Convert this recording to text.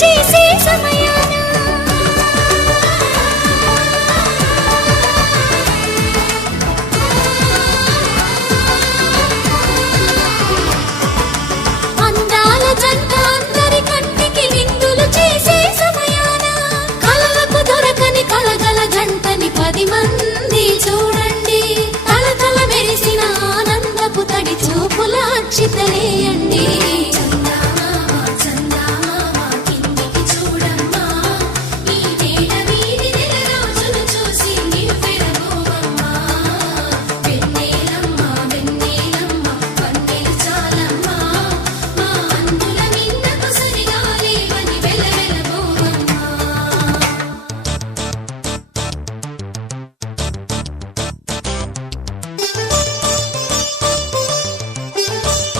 చేసే సమయాన అందాల జంట అందరి కంటికి విందులు చేసే సమయాన కలలకు దొరకని కలగల జంటని 10 మంది చూడండి తల తల మెరిసిన ఆనందపు తడి చూపుల అక్షితలేయ